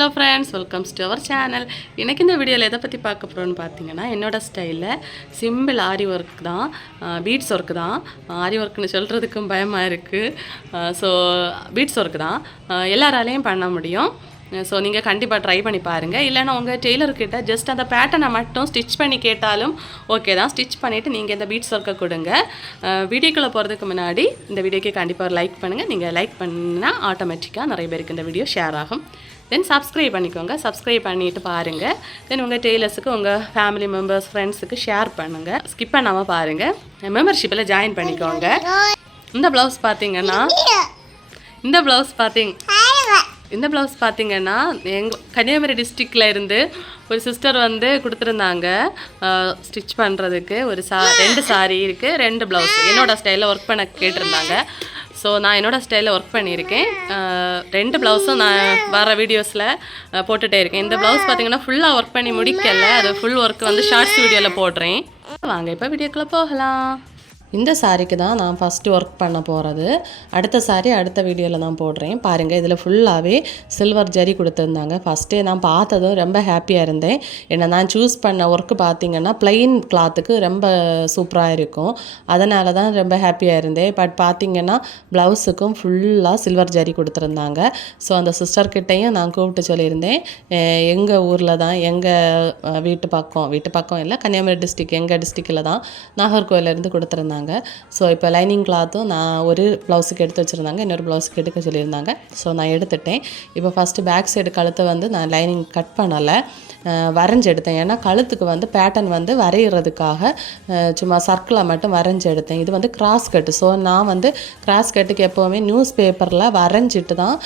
Hello friends welcomes to our channel எனக்கு இந்த வீடியோவில் எதை பற்றி பார்க்க போகிறோன்னு பார்த்தீங்கன்னா என்னோடய ஸ்டைலில் சிம்பிள் ஆரி ஒர்க் தான். பீட்ஸ் ஒர்க் தான். ஆரி ஒர்க்னு சொல்கிறதுக்கும் பயமாக இருக்குது ஸோ பீட்ஸ் ஒர்க் தான். அஹ் எல்லாராலையும் பண்ண முடியும். ஸோ நீங்கள் கண்டிப்பாக ட்ரை பண்ணி பாருங்கள் இல்லைன்னா உங்கள் டெய்லர்கிட்ட ஜஸ்ட் அந்த பேட்டனை மட்டும் ஸ்டிச் பண்ணி கேட்டாலும் ஓகே தான். ஸ்டிச் பண்ணிவிட்டு நீங்கள் இந்த பீட்ஸ் ஒர்க்கை கொடுங்க. வீடியோக்குள்ளே போகிறதுக்கு முன்னாடி இந்த வீடியோக்கு கண்டிப்பாக லைக் பண்ணுங்கள் நீங்கள் லைக் பண்ணால் ஆட்டோமேட்டிக்காக நிறைய பேருக்கு இந்த வீடியோ ஷேர் ஆகும். தென் சப்ஸ்கிரைப் பண்ணிக்கோங்க. சப்ஸ்கிரைப் பண்ணிட்டு பாருங்கள் தென் உங்கள் டெய்லர்ஸுக்கு உங்கள் ஃபேமிலி மெம்பர்ஸ் ஃப்ரெண்ட்ஸுக்கு ஷேர் பண்ணுங்கள் ஸ்கிப் பண்ணாமல் பாருங்கள் மெம்பர்ஷிப்பில் ஜாயின் பண்ணிக்கோங்க. இந்த ப்ளவுஸ் பார்த்தீங்கன்னா இந்த ப்ளவுஸ் பார்த்தீங்க இந்த ப்ளவுஸ் பார்த்தீங்கன்னா எங்கள் கன்னியாகுமரி டிஸ்ட்ரிக்டில் இருந்து ஒரு சிஸ்டர் வந்து கொடுத்துருந்தாங்க. ஸ்டிச் பண்ணுறதுக்கு ஒரு சா ரெண்டு சாரி இருக்குது ரெண்டு ப்ளவுஸ் என்னோடய ஸ்டைலில் ஒர்க் பண்ண கேட்டிருந்தாங்க. ஸோ நான் என்னோடய ஸ்டைலில் ஒர்க் பண்ணியிருக்கேன். ரெண்டு ப்ளவுஸும் நான் வர வீடியோஸில் போட்டுகிட்டே இருக்கேன். இந்த ப்ளவுஸ் பார்த்தீங்கன்னா ஃபுல்லாக ஒர்க் பண்ணி முடிக்கல. அது ஃபுல் ஒர்க் வந்து ஷார்ட்ஸ் வீடியோவில் போடுறேன். வாங்க இப்போ வீடியோக்குள்ளே போகலாம். இந்த சாரிக்கு தான் நான் ஃபஸ்ட்டு ஒர்க் பண்ண போகிறது அடுத்த சாரி அடுத்த வீடியோவில் தான் போடுறேன். பாருங்கள் இதில் ஃபுல்லாகவே சில்வர் ஜரி கொடுத்துருந்தாங்க. ஃபஸ்ட்டே நான் பார்த்ததும் ரொம்ப ஹாப்பியாக இருந்தேன். ஏன்னா நான் சூஸ் பண்ண ஒர்க்கு பார்த்திங்கன்னா ப்ளைன் கிளாத்துக்கு ரொம்ப சூப்பராக இருக்கும். அதனால தான் ரொம்ப ஹாப்பியாக இருந்தேன். பட் பார்த்திங்கன்னா ப்ளவுஸுக்கும் ஃபுல்லாக சில்வர் ஜரி கொடுத்துருந்தாங்க. ஸோ அந்த சிஸ்டர்கிட்டையும் நான் கூப்பிட்டு சொல்லியிருந்தேன். எங்கள் ஊரில் தான் எங்கள் வீட்டு பக்கம்? வீட்டு பக்கம் இல்லை கன்னியாகுமரி டிஸ்ட்ரிக் எங்கள் டிஸ்ட்ரிக்டில் தான் நாகர்கோவிலேருந்து கொடுத்துருந்தாங்க. ஸோ இப்போ லைனிங் கிளாத்தும் நான் ஒரு ப்ளவுஸுக்கு எடுத்து வச்சுருந்தாங்க. இன்னொரு ப்ளவுஸுக்கு எடுக்க சொல்லியிருந்தாங்க. ஸோ நான் எடுத்துட்டேன். இப்போ ஃபஸ்ட்டு பேக் சைடு கழுத்தை வந்து நான் லைனிங் கட் பண்ணலை. வரைஞ்சி எடுத்தேன். ஏன்னா கழுத்துக்கு வந்து பேட்டர்ன் வந்து வரைகிறதுக்காக சும்மா சர்க்கிளை மட்டும் வரைஞ்சி எடுத்தேன். இது வந்து கிராஸ் கட்டு ஸோ நான் வந்து கிராஸ் கட்டுக்கு எப்போவுமே நியூஸ் பேப்பரில் வரைஞ்சிட்டு தான்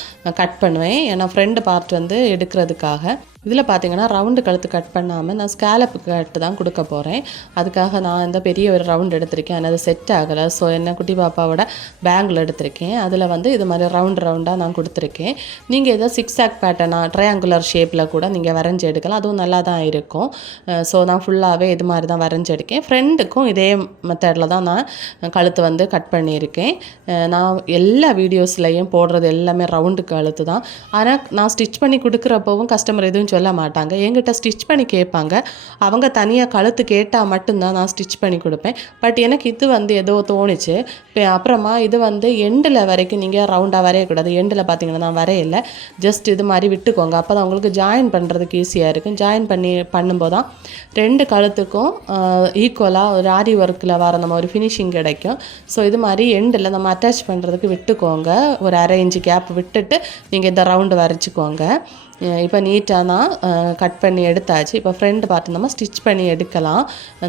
கட் பண்ணுவேன். ஏன்னா ஃப்ரெண்டு பார்ட் வந்து எடுக்கிறதுக்காக. இதில் பார்த்தீங்கன்னா ரவுண்டு கழுத்து கட் பண்ணாமல் நான் ஸ்கேலப் கட்டு தான் கொடுக்க போகிறேன். அதுக்காக நான் இந்த பெரிய ஒரு ரவுண்ட் எடுத்திருக்கேன். ஆனால் அது செட் ஆகலை. ஸோ என்ன குட்டி பாப்பாவோட பேங்கில் எடுத்திருக்கேன். அதில் வந்து இது மாதிரி ரவுண்ட் ரவுண்டாக நான் கொடுத்துருக்கேன். நீங்கள் ஏதோ சிக்ஸ் ஆக் பேட்டர்னாக ட்ரையாங்குலர் ஷேப்பில் கூட நீங்கள் வரைஞ்சி எடுக்கலாம். அதுவும் நல்லா தான் இருக்கும். ஸோ நான் ஃபுல்லாகவே இது மாதிரி தான் வரைஞ்சி எடுக்கேன். ஃப்ரெண்டுக்கும் இதே மெத்தடில் தான் நான் கழுத்து வந்து கட் பண்ணியிருக்கேன். நான் எல்லா வீடியோஸ்லையும் போடுறது எல்லாமே ரவுண்டு கழுத்து தான். ஆனால் நான் ஸ்டிச் பண்ணி கொடுக்குறப்பவும் கஸ்டமர் எதுவும் சொல்ல மாட்டாங்க. என்கிட்ட ஸ்டிச் பண்ணி கேட்பாங்க. அவங்க தனியாக கழுத்து கேட்டால் மட்டும்தான் நான் ஸ்டிச் பண்ணி கொடுப்பேன். பட் எனக்கு இது வந்து ஏதோ தோணுச்சு. இப்போ அப்புறமா இது வந்து எண்டில் வரைக்கும் நீங்கள் ரவுண்டாக வரையக்கூடாது எண்டில் பார்த்தீங்கன்னா நான் வரையல. ஜஸ்ட் இது மாதிரி விட்டுக்கோங்க. அப்போ தான் உங்களுக்கு ஜாயின் பண்ணுறதுக்கு ஈஸியாக இருக்கும். ஜாயின் பண்ணி பண்ணும்போது தான் ரெண்டு கழுத்துக்கும் ஈக்குவலாக ஒரு ஆரி ஒர்க்கில் வர நம்ம ஒரு ஃபினிஷிங் கிடைக்கும். ஸோ இது மாதிரி எண்டில் நம்ம அட்டாச் பண்ணுறதுக்கு விட்டுக்கோங்க. ஒரு அரை இன்ச்சு கேப் விட்டுட்டு நீங்கள் இந்த ரவுண்டு வரைச்சிக்கோங்க. இப்போ நீட்டாக தான் கட் பண்ணி எடுத்தாச்சு. இப்போ ஃப்ரண்ட் பார்த்து நம்ம ஸ்டிச் பண்ணி எடுக்கலாம்.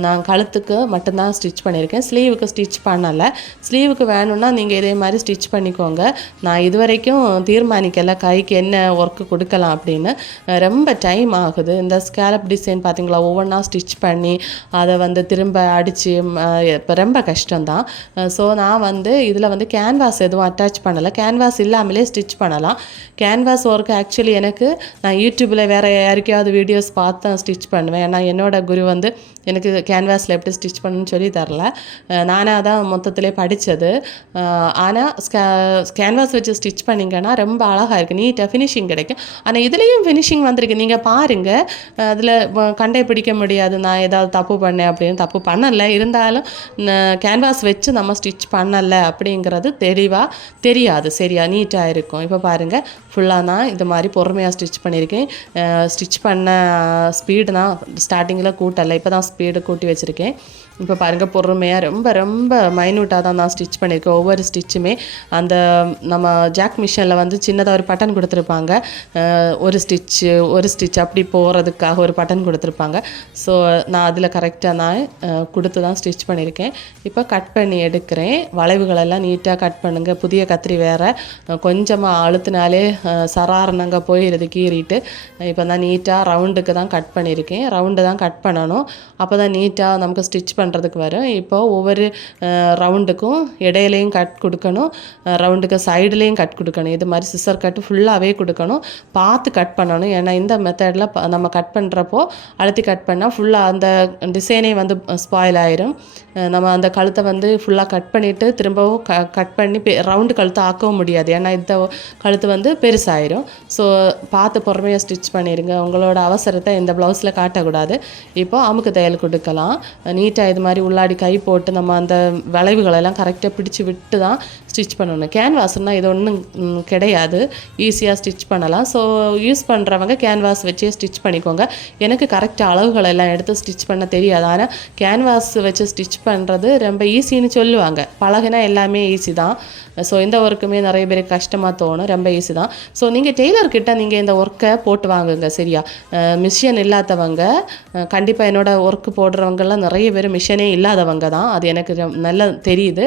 நான் கழுத்துக்கு மட்டும்தான் ஸ்டிச் பண்ணியிருக்கேன். ஸ்லீவுக்கு ஸ்டிச் பண்ணலை. ஸ்லீவுக்கு வேணும்னா நீங்கள் இதே மாதிரி ஸ்டிச் பண்ணிக்கோங்க. நான் இது வரைக்கும் தீர்மானிக்கலை கைக்கு என்ன ஒர்க்கு கொடுக்கலாம் அப்படின்னு. ரொம்ப டைம் ஆகுது. இந்த ஸ்கேலப் டிசைன் பார்த்தீங்களா? ஒவ்வொன்றா ஸ்டிச் பண்ணி அதை வந்து திரும்ப அடித்து இப்போ ரொம்ப கஷ்டம்தான். ஸோ நான் வந்து இதில் வந்து கேன்வாஸ் எதுவும் அட்டாச் பண்ணலை. கேன்வாஸ் இல்லாமலே ஸ்டிச் பண்ணலாம். கேன்வாஸ் ஒர்க் ஆக்சுவலி எனக்கு நான் யூடியூப்பில் வேறு யாருக்கையாவது வீடியோஸ் பார்த்து தான் ஸ்டிச் பண்ணுவேன். ஏன்னா என்னோட குரு வந்து எனக்கு கேன்வாஸில் எப்படி ஸ்டிச் பண்ணணும்னு சொல்லி தரல. நானாக தான் மொத்தத்திலே படித்தது ஆனால் ஸ்கே கேன்வாஸ் வச்சு ஸ்டிச் பண்ணிங்கன்னா ரொம்ப அழகாக இருக்குது நீட்டாக ஃபினிஷிங் கிடைக்கும். ஆனால் இதுலேயும் ஃபினிஷிங் வந்திருக்கு. நீங்கள் பாருங்கள் அதில் கண்டே பிடிக்க முடியாது. நான் ஏதாவது தப்பு பண்ணேன் அப்படின்னு தப்பு பண்ணலை. இருந்தாலும் கேன்வாஸ் வச்சு நம்ம ஸ்டிச் பண்ணலை அப்படிங்கிறது தெளிவாக தெரியாது. சரியா? நீட்டாக இருக்கும். இப்போ பாருங்கள் ஃபுல்லாக நான் இது மாதிரி பொறுமையாக ஸ்டிச் ஸ்டிச் பண்ணியிருக்கேன். ஸ்டிச் பண்ண ஸ்பீடு தான் ஸ்டார்டிங்கில் கூட்டலை இப்போ தான் ஸ்பீடு கூட்டி வச்சுருக்கேன். இப்போ பாருங்கள் பொறுமையாக ரொம்ப ரொம்ப மைன்யூட்டாக தான் நான் ஸ்டிச் பண்ணியிருக்கேன். ஒவ்வொரு ஸ்டிச்சுமே அந்த நம்ம ஜாக் மிஷினில் வந்து சின்னதாக ஒரு பட்டன் கொடுத்துருப்பாங்க. ஒரு ஸ்டிச்சு ஒரு ஸ்டிச் அப்படி போகிறதுக்காக ஒரு பட்டன் கொடுத்துருப்பாங்க. ஸோ நான் அதில் கரெக்டாக நான் கொடுத்து தான் ஸ்டிச் பண்ணியிருக்கேன். இப்போ கட் பண்ணி எடுக்கிறேன். வளைவுகளெல்லாம் நீட்டாக கட் பண்ணுங்கள் புதிய கத்திரி வேறு கொஞ்சமாக அழுத்தினாலே சராரணங்க போயிடுது கீறிட்டு இப்போ தான் நீட்டாக ரவுண்டுக்கு தான் கட் பண்ணியிருக்கேன் ரவுண்டு தான் கட் பண்ணணும். அப்போ தான் நீட்டாக நமக்கு ஸ்டிச் பண்ணுறதுக்கு வரும். இப்போ ஒவ்வொரு ரவுண்டுக்கும் இடையிலையும் கட் கொடுக்கணும். ரவுண்டுக்கு சைடுலேயும் கட் கொடுக்கணும். இது மாதிரி சிசர் கட்டு ஃபுல்லாகவே கொடுக்கணும். பார்த்து கட் பண்ணணும். ஏன்னா இந்த மெத்தடில் நம்ம கட் பண்ணுறப்போ அழுத்தி கட் பண்ணால் ஃபுல்லாக அந்த டிசைனே வந்து ஸ்பாயில் ஆயிரும். நம்ம அந்த கழுத்தை வந்து ஃபுல்லாக கட் பண்ணிவிட்டு திரும்பவும் க கட் பண்ணி ரவுண்டு கழுத்தை ஆக்கவும் முடியாது. ஏன்னா இந்த கழுத்து வந்து பெருசாயிரும். ஸோ பா பார்த்து பொறுமையாக ஸ்டிச் பண்ணிடுங்க உங்களோட அவசரத்தை இந்த ப்ளவுஸில் காட்டக்கூடாது. இப்போ அமுக்கு தையல் கொடுக்கலாம். நீட்டாக இது மாதிரி உள்ளாடி கை போட்டு நம்ம அந்த வளைவுகளெல்லாம் கரெக்டாக பிடிச்சு விட்டு தான் ஸ்டிச் பண்ணணும். கேன்வாஸ்னால் இது ஒன்றும் கிடையாது. ஈஸியாக ஸ்டிச் பண்ணலாம். ஸோ யூஸ் பண்ணுறவங்க கேன்வாஸ் வச்சே ஸ்டிச் பண்ணிக்கோங்க. எனக்கு கரெக்டாக அளவுகள் எல்லாம் எடுத்து ஸ்டிச் பண்ண தெரியாது. ஆனால் கேன்வாஸ் வச்சு ஸ்டிச் பண்ணுறது ரொம்ப ஈஸின்னு சொல்லுவாங்க. பழகினா எல்லாமே ஈஸி தான். ஸோ இந்த ஒர்க்குமே நிறைய பேருக்கு கஷ்டமாக தோணும். ரொம்ப ஈஸி தான். ஸோ நீங்கள் டெய்லர்கிட்ட நீங்கள் இந்த ஒர்க்கை போட்டு வாங்குங்க. சரியா? மிஷின் இல்லாதவங்க கண்டிப்பாக என்னோடய ஒர்க்கு போடுறவங்கெல்லாம் நிறைய பேர் மிஷினே இல்லாதவங்க தான். அது எனக்கு ரொம்ப நல்லா தெரியுது.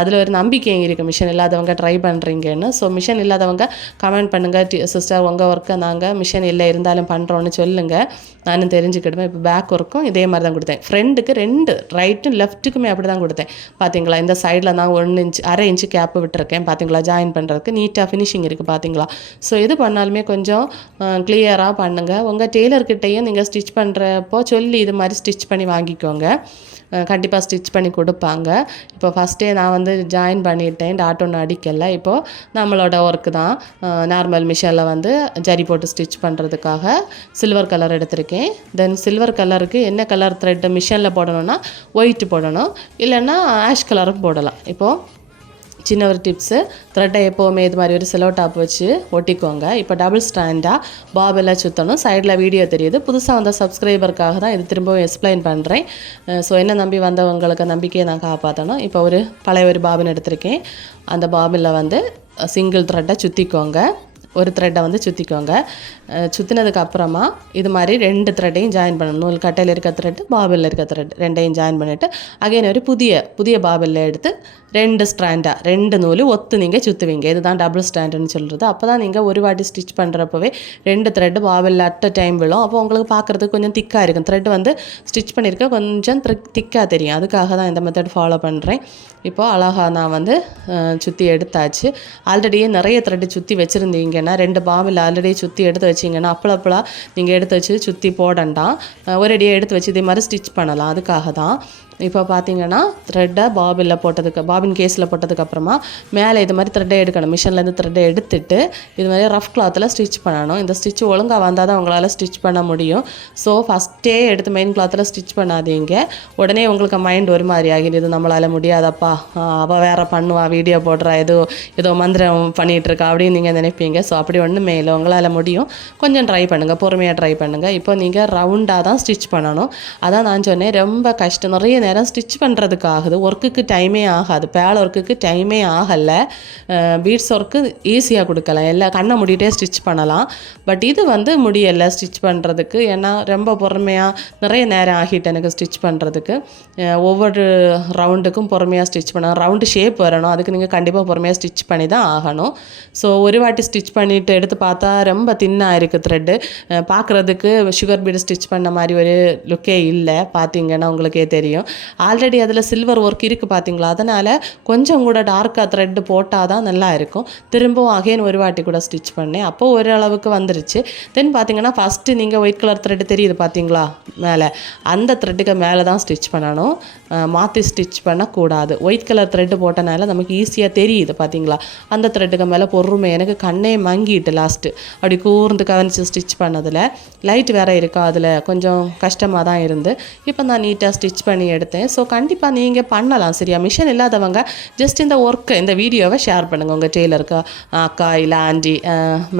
அதில் ஒரு நம்பிக்கை இருக்குது மிஷின் இல்லாதவங்க ட்ரை பண்ணுறீங்கன்னு ஸோ மிஷின் இல்லாதவங்க கமெண்ட் பண்ணுங்கள் சிஸ்டர் உங்கள் ஒர்க்கை நாங்கள் மிஷின் இல்லை இருந்தாலும் பண்ணுறோன்னு சொல்லுங்கள் நானும் தெரிஞ்சுக்கிடுவேன். இப்போ பேக் ஒர்க்கும் இதே மாதிரி தான் கொடுத்தேன். ஃப்ரெண்டுக்கு ரெண்டு ரைட்டும் லெஃப்ட்டுக்குமே அப்படி தான் கொடுத்தேன். பார்த்தீங்களா இந்த சைடில் நான் ஒன்று இன்ச் அரை இன்ச்சு கேப்பு விட்டுருக்கேன். பார்த்தீங்களா ஜாயின் பண்ணுறதுக்கு நீட்டாக ஃபினிஷிங் இருக்குது பார்த்தீங்களா ஸோ இது பண்ணாலுமே கொஞ்சம் கிளியராக பண்ணுங்கள் உங்கள் டெய்லர்கிட்டையும் நீங்கள் ஸ்டிச் பண்ணுறப்போ சொல்லி இது மாதிரி ஸ்டிச் பண்ணி வாங்கிக்கோங்க. கண்டிப்பாக ஸ்டிச் பண்ணி கொடுப்பாங்க. இப்போ ஃபஸ்ட்டே நான் வந்து ஜாயின் பண்ணிட்டேன். டாட் ஒன்று அடிக்கலை. இப்போது நம்மளோட ஒர்க்கு தான். நார்மல் மிஷினில் வந்து ஜரி போட்டு ஸ்டிச் பண்ணுறதுக்காக சில்வர் கலர் எடுத்திருக்கேன். தென் சில்வர் கலருக்கு என்ன கலர் த்ரெட்டு மிஷினில் போடணும்னா ஒயிட் போடணும். இல்லைன்னா ஆஷ் கலரும் போடலாம். இப்போது சின்ன ஒரு டிப்ஸு த்ரெட்டை எப்போவுமே இது மாதிரி ஒரு செலோ டாப் வச்சு ஒட்டிக்கோங்க. இப்போ டபுள் ஸ்டாண்டாக பாபெல்லாம் சுற்றணும் சைடில் வீடியோ தெரியுது. புதுசாக வந்த சப்ஸ்கிரைபருக்காக தான் இது திரும்பவும் எக்ஸ்பிளைன் பண்ணுறேன் ஸோ என்ன நம்பி வந்தவங்களுக்கு நம்பிக்கையை நான் காப்பாற்றணும் இப்போ ஒரு பழைய ஒரு பாபின் எடுத்திருக்கேன். அந்த பாபினில் வந்து சிங்கிள் த்ரெட்டை சுற்றிக்கோங்க ஒரு த்ரெட்டை வந்து சுற்றிக்கோங்க சுற்றினதுக்கு அப்புறமா இது மாதிரி ரெண்டு த்ரெட்டையும் ஜாயின் பண்ணணும். நூல் கட்டையில் இருக்க த்ரெட் பாபிளில் இருக்க த்ரெட் ரெண்டையும் ஜாயின் பண்ணிவிட்டு அகைன் ஒரு புதிய புதிய பாபிளில் எடுத்து ரெண்டு ஸ்ட்ராண்டாக ரெண்டு நூல் ஒத்து நீங்கள் சுற்றுவீங்க இதுதான் டபுள் ஸ்டாண்டுன்னு சொல்கிறது அப்போ தான் நீங்கள் ஒரு வாட்டி ஸ்டிச் பண்ணுறப்பவே ரெண்டு த்ரெட்டு பாபிளில் அட் டைம் விழும். அப்போ உங்களுக்கு பார்க்குறதுக்கு கொஞ்சம் திக்காக இருக்கும். த்ரெட் வந்து ஸ்டிச் பண்ணியிருக்க கொஞ்சம் திக்காக தெரியும். அதுக்காக தான் இந்த மெத்தட் ஃபாலோ பண்ணுறேன் இப்போது அழகாக நான் வந்து சுற்றி எடுத்தாச்சு. ஆல்ரெடியே நிறைய த்ரெட்டு சுற்றி வச்சுருந்தீங்கன்னா ரெண்டு பாபில் ஆல்ரெடி சுற்றி எடுத்து வச்சிங்கன்னா அப்பளப்பளாக நீங்கள் எடுத்து வச்சு சுற்றி போடண்டாம் ஒரேடியாக எடுத்து வச்சு இதே மாதிரி ஸ்டிச் பண்ணலாம். அதுக்காக தான். இப்போ பார்த்தீங்கன்னா த்ரெட்டை பாபிளில் போட்டதுக்கு பாபின் கேஸில் போட்டதுக்கப்புறமா மேலே இது மாதிரி த்ரெட்டை எடுக்கணும். மிஷின்லேருந்து த்ரெட்டை எடுத்துட்டு இது மாதிரி ரஃப் கிளாத்தில் ஸ்டிச் பண்ணணும். இந்த ஸ்டிச் ஒழுங்காக வந்தால் தான் உங்களால் ஸ்டிச் பண்ண முடியும். ஸோ ஃபஸ்ட்டே எடுத்து மெயின் கிளாத்தில் ஸ்டிச் பண்ணாதீங்க. உடனே உங்களுக்கு மைண்ட் ஒரு மாதிரி ஆகிடுது இது நம்மளால் முடியாதப்பா. அவள் வேறு பண்ணுவா வீடியோ போடுறா ஏதோ ஏதோ மந்திரம் பண்ணிகிட்டு இருக்கா அப்படின்னு நீங்கள் நினைப்பீங்க. ஸோ அப்படி ஒன்றுமே இல்லை. உங்களால் முடியும். கொஞ்சம் ட்ரை பண்ணுங்கள் பொறுமையாக ட்ரை பண்ணுங்கள் இப்போ நீங்கள் ரவுண்டாக தான் ஸ்டிச் பண்ணணும். அதான் நான் சொன்னேன் ரொம்ப கஷ்டம். நிறைய நேரம் ஸ்டிச் பண்ணுறதுக்கு ஆகுது ஒர்க்குக்கு டைமே ஆகாது. பேல் ஒர்க்குக்கு டைமே ஆகலை. பீட்ஸ் ஒர்க்கு ஈஸியாக கொடுக்கலாம். எல்லா கண்ணை முடிட்டே ஸ்டிச் பண்ணலாம். பட் இது வந்து முடியலை ஸ்டிச் பண்ணுறதுக்கு ஏன்னா ரொம்ப பொறுமையாக நிறைய நேரம் ஆகிட்டு எனக்கு ஸ்டிச் பண்ணுறதுக்கு ஒவ்வொரு ரவுண்டுக்கும் பொறுமையாக ஸ்டிச் பண்ணணும். ரவுண்டு ஷேப் வரணும். அதுக்கு நீங்கள் கண்டிப்பாக பொறுமையாக ஸ்டிச் பண்ணி தான் ஆகணும். ஸோ ஒரு வாட்டி ஸ்டிச் பண்ணிவிட்டு எடுத்து பார்த்தா ரொம்ப தின்னாக இருக்குது த்ரெட்டு பார்க்குறதுக்கு சுகர் பீடு ஸ்டிச் பண்ண மாதிரி ஒரு லுக்கே இல்லை பார்த்தீங்கன்னா உங்களுக்கே தெரியும். ஆல்ரெடி அதில் சில்வர் ஒர்க் இருக்குது பார்த்தீங்களா அதனால் கொஞ்சம் கூட டார்க்காக த்ரெட்டு போட்டால் தான் நல்லா இருக்கும். திரும்பவும் அகைன் ஒரு வாட்டி கூட ஸ்டிச் பண்ணேன். அப்போ ஓரளவுக்கு வந்துருச்சு. தென் பார்த்தீங்கன்னா ஃபஸ்ட்டு நீங்கள் ஒயிட் கலர் த்ரெட்டு தெரியுது பார்த்தீங்களா மேலே. அந்த த்ரெட்டுக்கு மேலே தான் ஸ்டிச் பண்ணணும் மாற்றி ஸ்டிச் பண்ணக்கூடாது. ஒயிட் கலர் த்ரெட்டு போட்டனால நமக்கு ஈஸியாக தெரியுது பார்த்தீங்களா அந்த த்ரெட்டுக்கு மேலே பொறுமை எனக்கு கண்ணே மங்கிட்டு லாஸ்ட்டு அப்படி கூர்ந்து கவனித்து ஸ்டிச் பண்ணதில். லைட் வேறு இருக்கா அதில்? கொஞ்சம் கஷ்டமாக தான் இருந்து. இப்போ நான் நீட்டாக ஸ்டிச் பண்ணி எடுத்தேன். ஸோ கண்டிப்பாக நீங்கள் பண்ணலாம் சரியா? மிஷின் இல்லாதவங்க ஜஸ்ட் இந்த ஒர்க்கை இந்த வீடியோவை ஷேர் பண்ணுங்கள் உங்கள் டெய்லருக்கு அக்கா இல்லை ஆண்டி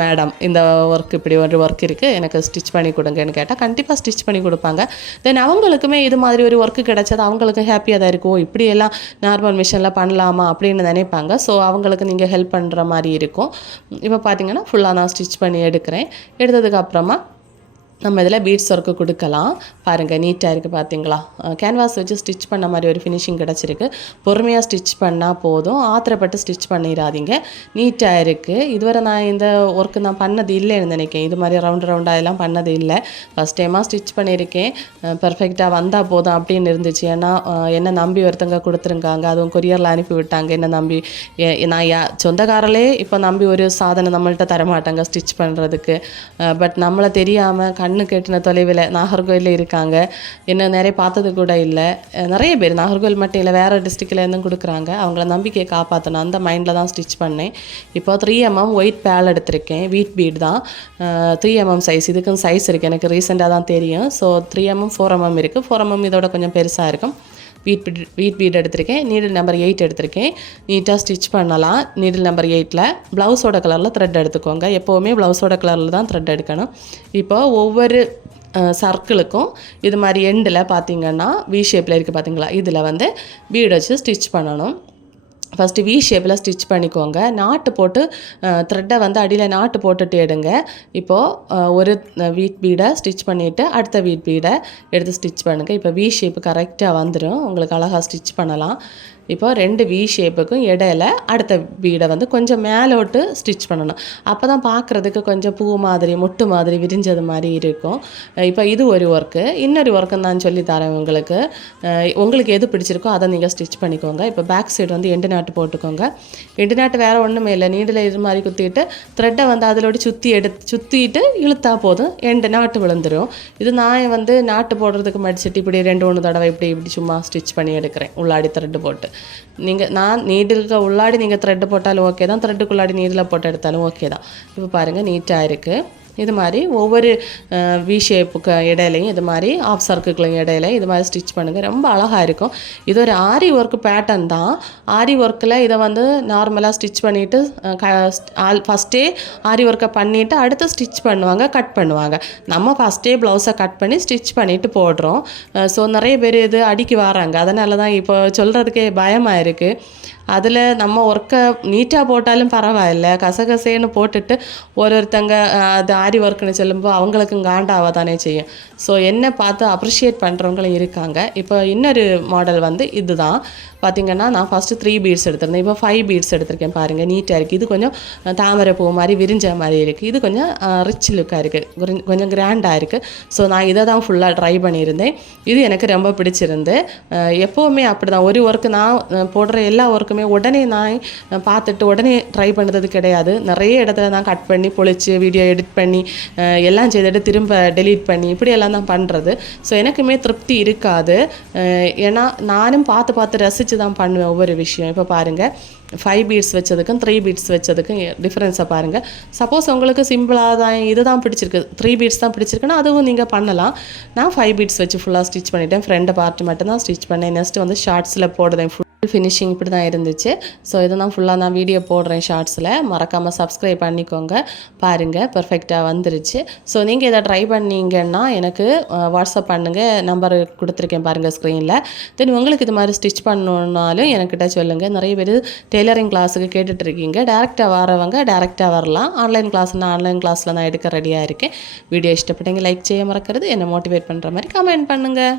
மேடம் இந்த ஒர்க் இப்படி ஒரு ஒர்க் இருக்குது எனக்கு ஸ்டிச் பண்ணி கொடுங்கன்னு கேட்டால் கண்டிப்பாக ஸ்டிச் பண்ணி கொடுப்பாங்க. தென் அவங்களுக்குமே இது மாதிரி ஒரு ஒர்க்கு கிடைச்சது அவங்களுக்கும் ஹாப்பியாக தான் இருக்கும். இப்படியெல்லாம் நார்மல் மிஷினில் பண்ணலாமா அப்படின்னு நினைப்பாங்க. ஸோ அவங்களுக்கு நீங்கள் ஹெல்ப் பண்ணுற மாதிரி இருக்கும். இப்போ பார்த்தீங்கன்னா ஃபுல்லாக நான் ஸ்டிச் பண்ணி எடுக்கிறேன். எடுத்ததுக்கு அப்புறமா நம்ம இதில் பீட்ஸ் ஒர்க்கு கொடுக்கலாம். பாருங்கள் நீட்டாக இருக்குது பார்த்தீங்களா கேன்வாஸ் வச்சு ஸ்டிச் பண்ண மாதிரி ஒரு ஃபினிஷிங் கிடச்சிருக்கு. பொறுமையாக ஸ்டிச் பண்ணால் போதும். ஆத்திரப்பட்டு ஸ்டிச் பண்ணிடாதீங்க. நீட்டாக இருக்குது இதுவரை நான் இந்த ஒர்க்கு நான் பண்ணது இல்லைன்னு நினைக்கிறேன். இது மாதிரி ரவுண்ட் ரவுண்டாக எல்லாம் பண்ணது இல்லை. ஃபஸ்ட் டைமாக ஸ்டிச் பண்ணியிருக்கேன். பர்ஃபெக்டாக வந்தால் போதும் அப்படின்னு இருந்துச்சு. ஏன்னா என்னை நம்பி ஒருத்தங்க கொடுத்துருக்காங்க அதுவும் கொரியரில் அனுப்பி விட்டாங்க. என்ன நம்பி நான் யா சொந்தக்காரர்களே இப்போ நம்பி ஒரு சாதனை நம்மள்கிட்ட தரமாட்டாங்க ஸ்டிச் பண்ணுறதுக்கு பட் நம்மளை தெரியாமல் கண்ணு கெட்டின தொலைவில் நாகர்கோயிலில் இருக்காங்க. என்ன நிறைய பார்த்தது கூட இல்லை. நிறைய பேர் நாகர்கோவில் மட்டும் இல்லை வேறு டிஸ்ட்ரிக்ட்லேருந்தும் கொடுக்குறாங்க. அவங்கள நம்பிக்கையை காப்பாற்றணும் அந்த மைண்டில் தான் ஸ்டிச் பண்ணேன். இப்போ த்ரீ எம்எம் ஒயிட் பேல் எடுத்திருக்கேன். வீட் பீட் தான். த்ரீ எம்எம் சைஸ் இதுக்கும் சைஸ் இருக்குது எனக்கு ரீசெண்டாக தான் தெரியும். So three mm four mm இருக்குது ஃபோர் எம்எம் இதோட கொஞ்சம் பெருசாக இருக்கும். வீட் பீட் வீட் பீட் எடுத்திருக்கேன். நீடில் நம்பர் எயிட் எடுத்திருக்கேன். நீட்டாக ஸ்டிச் பண்ணலாம். நீடில் நம்பர் எயிட்டில் ப்ளவுஸோட கலரில் த்ரெட் எடுத்துக்கோங்க. எப்போவுமே ப்ளவுஸோட கலரில் தான் த்ரெட் எடுக்கணும். இப்போ ஒவ்வொரு சர்க்கிளுக்கும் இது மாதிரி எண்டில் பார்த்தீங்கன்னா வி ஷேப்பில் இருக்குது பார்த்தீங்களா இதில் வந்து பீடு வச்சு ஸ்டிச் பண்ணணும். ஃபஸ்ட்டு வி ஷேப்பில் ஸ்டிச் பண்ணிக்கோங்க. நாட்டு போட்டு த்ரெட்டை வந்து அடியில் நாட்டு போட்டுட்டு எடுங்க. இப்போது ஒரு வீட் பீடை ஸ்டிச் பண்ணிவிட்டு அடுத்த வீட் பீடை எடுத்து ஸ்டிச் பண்ணுங்கள் இப்போ வி ஷேப்பு கரெக்டாக வந்துடும் உங்களுக்கு அழகாக ஸ்டிச் பண்ணலாம். இப்போ ரெண்டு வி ஷேப்புக்கும் இடையில அடுத்த பீடை வந்து கொஞ்சம் மேலோட்டு ஸ்டிச் பண்ணணும். அப்போ தான் பார்க்குறதுக்கு கொஞ்சம் பூ மாதிரி மொட்டு மாதிரி விரிஞ்சது மாதிரி இருக்கும். இப்போ இது ஒரு ஒர்க்கு இன்னொரு ஒர்க்கு நான் சொல்லி தரேன் உங்களுக்கு. உங்களுக்கு எது பிடிச்சிருக்கோ அதை நீங்கள் ஸ்டிச் பண்ணிக்கோங்க. இப்போ பேக் சைடு வந்து எண்டு நாட்டு போட்டுக்கோங்க. ரெண்டு நாட்டு வேறு ஒன்றுமே இல்லை. நீடில் இது மாதிரி குத்திட்டு த்ரெட்டை வந்து அதிலோட சுற்றி எடுத்து சுற்றிட்டு இழுத்தா போதும். எண்டு நாட்டு விழுந்துடும் இது நான் வந்து நாட்டு போடுறதுக்கு மடிச்சிட்டு இப்படி ரெண்டு மூணு தடவை இப்படி இப்படி சும்மா ஸ்டிச் பண்ணி எடுக்கிறேன். உள்ளாடி த்ரெட்டு போட்டு. நீங்கள் நான் நீடிலுக்கு உள்ளாடி நீங்கள் த்ரெட்டு போட்டாலும் ஓகே தான். த்ரெட்டுக்குள்ளாடி நீடில் போட்டு எடுத்தாலும் ஓகே தான். இப்போ பாருங்கள் நீட்டாக இருக்குது இது மாதிரி ஒவ்வொரு வி ஷேப்புக்கு இடையிலையும் இது மாதிரி ஆஃப் சர்க்குக்களையும் இடையில இது மாதிரி ஸ்டிச் பண்ணுங்கள் ரொம்ப அழகாக இருக்கும். இது ஒரு ஆரி ஒர்க் பேட்டர்ன் தான். ஆரி ஒர்க்கில் இதை வந்து நார்மலாக ஸ்டிச் பண்ணிவிட்டு ஆல் ஃபஸ்ட்டே ஆரி ஒர்க்கை பண்ணிவிட்டு அடுத்து ஸ்டிச் பண்ணுவாங்க கட் பண்ணுவாங்க. நம்ம ஃபஸ்ட்டே ப்ளவுஸை கட் பண்ணி ஸ்டிச் பண்ணிவிட்டு போடுறோம். ஸோ நிறைய பேர் இது அடிக்கி வராங்க. அதனால தான் இப்போ சொல்கிறதுக்கே பயமாக இருக்குது அதில் நம்ம ஒர்க்கை நீட்டாக போட்டாலும் பரவாயில்ல. கசகசேன்னு போட்டுட்டு ஒரு ஒருத்தங்க அது ஆரி ஒர்க்குன்னு சொல்லும்போது அவங்களுக்கும் காண்டாக தானே செய்யும். ஸோ என்ன பார்த்து அப்ரிஷியேட் பண்ணுறவங்களும் இருக்காங்க. இப்போ இன்னொரு மாடல் வந்து இதுதான். பார்த்தீங்கன்னா நான் ஃபஸ்ட்டு த்ரீ பீட்ஸ் எடுத்திருந்தேன். இப்போ ஃபைவ் பீட்ஸ் எடுத்திருக்கேன் பாருங்கள் நீட்டாக இருக்குது இது கொஞ்சம் தாமரை பூ மாதிரி விரிஞ்ச மாதிரி இருக்குது இது கொஞ்சம் ரிச் லுக்காக இருக்குது கொஞ்சம் கிராண்டாக இருக்குது ஸோ நான் இதை தான் ஃபுல்லாக ட்ரை பண்ணியிருந்தேன். இது எனக்கு ரொம்ப பிடிச்சிருந்து எப்போவுமே அப்படி தான் ஒரு ஒர்க்கு நான் போடுற எல்லா ஒர்க்கும் உடனே நான் பார்த்துட்டு உடனே ட்ரை பண்ணுறது கிடையாது. நிறைய இடத்துல நான் கட் பண்ணி பொழிச்சு வீடியோ எடிட் பண்ணி எல்லாம் செய்துட்டு திரும்ப டெலீட் பண்ணி இப்படியெல்லாம் தான் பண்ணுறது ஸோ எனக்குமே திருப்தி இருக்காது. ஏன்னா நானும் பார்த்து பார்த்து ரசித்து தான் பண்ணுவேன் ஒவ்வொரு விஷயம். இப்போ பாருங்கள் ஃபைவ் பீட்ஸ் வச்சதுக்கும் த்ரீ பீட்ஸ் வச்சதுக்கும் டிஃப்ரென்ஸை பாருங்கள் சப்போஸ் உங்களுக்கு சிம்பிளாக தான் இது தான் பிடிச்சிருக்கு. த்ரீ பீட்ஸ் தான் பிடிச்சிருக்குன்னா அதுவும் நீங்கள் பண்ணலாம். நான் ஃபைவ் பீட்ஸ் வச்சு ஃபுல்லாக ஸ்டிச் பண்ணிட்டேன். ஃப்ரெண்டு பார்ட் மட்டும் தான் ஸ்டிச் பண்ணேன். நெக்ஸ்ட் வந்து ஷார்ட்ஸில் போடுறேன். ஃபுல் ஃபினிஷிங் இப்படி தான் இருந்துச்சு. ஸோ இதை தான் ஃபுல்லாக நான் வீடியோ போடுறேன் ஷார்ட்ஸில் மறக்காமல் சப்ஸ்கிரைப் பண்ணிக்கோங்க. பாருங்கள் பர்ஃபெக்டாக வந்துருச்சு. ஸோ நீங்கள் இதை ட்ரை பண்ணீங்கன்னா எனக்கு வாட்ஸ்அப் பண்ணுங்கள் நம்பர் கொடுத்துருக்கேன் பாருங்கள் ஸ்க்ரீனில் தென் உங்களுக்கு இது மாதிரி ஸ்டிச் பண்ணணுன்னாலும் எனக்கிட்ட சொல்லுங்கள் நிறைய பேர் டெய்லரிங் கிளாஸுக்கு கேட்டுட்ருக்கீங்க. டேரெக்டாக வரவங்க டேரெக்டாக வரலாம். ஆன்லைன் கிளாஸ்னால் ஆன்லைன் கிளாஸில் நான் எடுக்க ரெடியாக இருக்கேன். வீடியோ இஷ்டப்பட்டீங்க லைக் செய்ய மறக்கிறது. என்னை மோட்டிவேட் பண்ணுற மாதிரி கமெண்ட் பண்ணுங்கள்